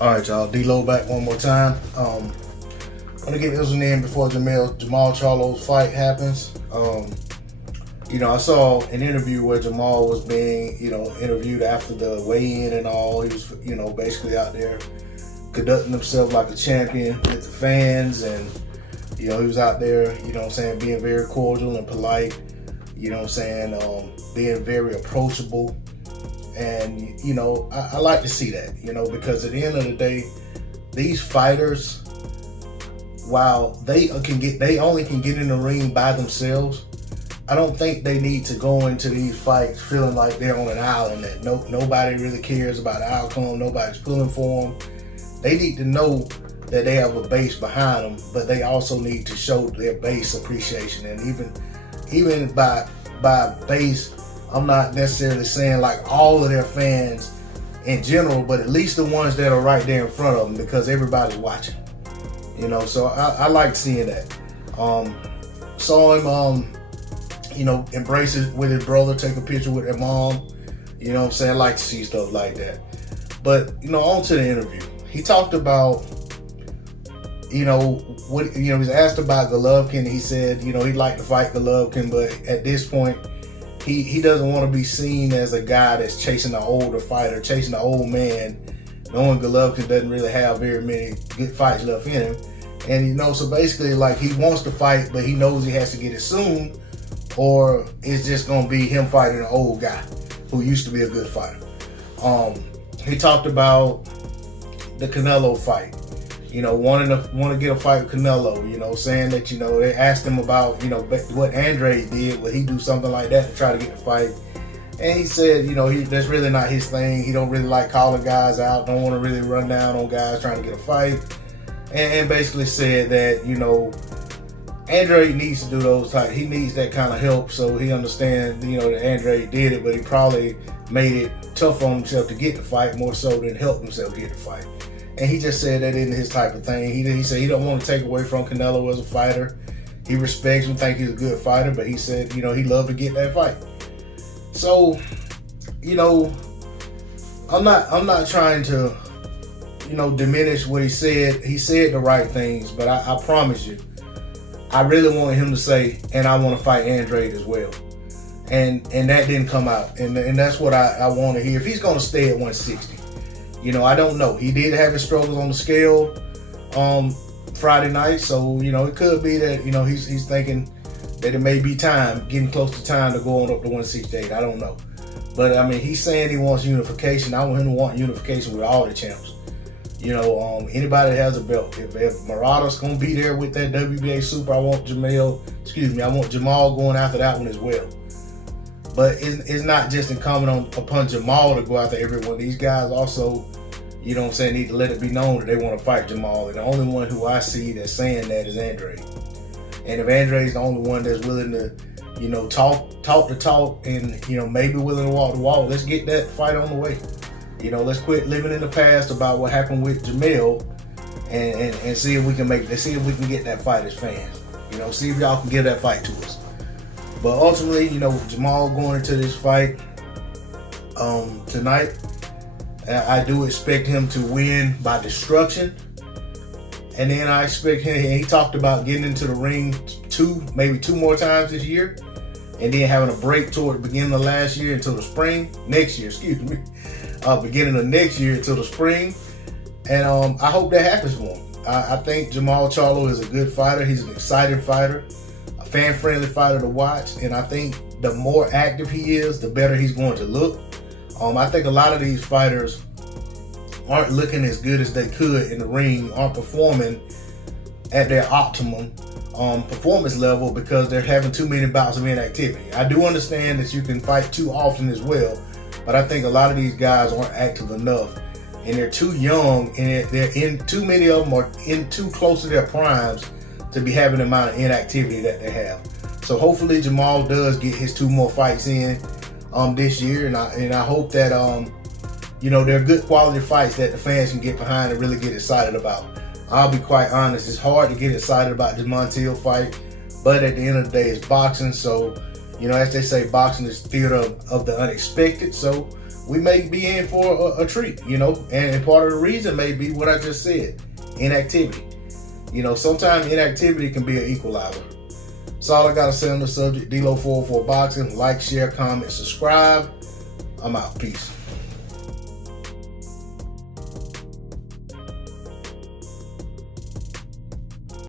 All right, y'all. D-Lo back one more time. I'm gonna get this one in before Jermall Charlo's fight happens. I saw an interview where Jermall was being, interviewed after the weigh-in and all. He was, basically out there conducting himself like a champion with the fans, and he was out there, being very cordial and polite. Being very approachable. And, I like to see that, because at the end of the day, these fighters, while they only can get in the ring by themselves, I don't think they need to go into these fights feeling like they're on an island, that nobody really cares about the outcome, nobody's pulling for them. They need to know that they have a base behind them, but they also need to show their base appreciation. And even by base, I'm not necessarily saying like all of their fans in general, but at least the ones that are right there in front of them, because everybody's watching. So I like seeing that. Saw him, embrace it with his brother, take a picture with their mom. I like to see stuff like that. But, on to the interview. He talked about, he was asked about Golovkin. He said, he'd like to fight Golovkin, but at this point, he doesn't want to be seen as a guy that's chasing an older fighter, chasing an old man, knowing Golovkin doesn't really have very many good fights left in him. And, so basically, like, he wants to fight, but he knows he has to get it soon, or it's just going to be him fighting an old guy who used to be a good fighter. He talked about the Canelo fight, want to get a fight with Canelo, saying that, they asked him about, what Andre did, would he do something like that to try to get the fight? And he said, that's really not his thing. He don't really like calling guys out, don't want to really run down on guys trying to get a fight. And basically said that, Andre needs to do those type. He needs that kind of help, so he understands, that Andre did it, but he probably made it tough on himself to get the fight more so than help himself get the fight. And he just said that isn't his type of thing. He said he don't want to take away from Canelo as a fighter. He respects him, think he's a good fighter, but he said, he'd love to get that fight. So, I'm not trying to, diminish what he said. He said the right things, but I promise you, I really wanted him to say, and I want to fight Andre as well. And that didn't come out. And that's what I want to hear. If he's going to stay at 160, I don't know. He did have his struggles on the scale Friday night. So, it could be that, he's thinking that it may be time, getting close to time to go on up to 168. I don't know. But, he's saying he wants unification. I want him to want unification with all the champs. Anybody that has a belt. If Murata's going to be there with that WBA Super, I want Jermall going after that one as well. But it's not just incumbent upon Jermall to go after everyone. These guys also, need to let it be known that they want to fight Jermall. And the only one who I see that's saying that is Andre. And if Andre's the only one that's willing to, talk the talk and, maybe willing to walk the walk, let's get that fight on the way. Let's quit living in the past about what happened with Jermall and see if we can get that fight as fans. See if y'all can give that fight to us. But ultimately, Jermall going into this fight tonight, I do expect him to win by destruction. And then I expect him, and he talked about getting into the ring maybe two more times this year, and then having a break toward the beginning of next year until the spring. Beginning of next year until the spring. And I hope that happens for him. I think Jermall Charlo is a good fighter. He's an exciting fighter, a fan-friendly fighter to watch. And I think the more active he is, the better he's going to look. I think a lot of these fighters aren't looking as good as they could in the ring, aren't performing at their optimum performance level because they're having too many bouts of inactivity. I do understand that you can fight too often as well, but I think a lot of these guys aren't active enough, and they're too young, and too many of them are too close to their primes to be having the amount of inactivity that they have. So hopefully Jermall does get his 2 more fights in this year, and I hope that they're good quality fights that the fans can get behind and really get excited about. I'll be quite honest, it's hard to get excited about the Montiel fight, but at the end of the day, it's boxing. So, as they say, boxing is theater of the unexpected. So we may be in for a treat, you know. And part of the reason may be what I just said, inactivity. You know, sometimes inactivity can be an equalizer. That's all I got to say on the subject. D-Lo 404 Boxing. Like, share, comment, subscribe. I'm out. Peace.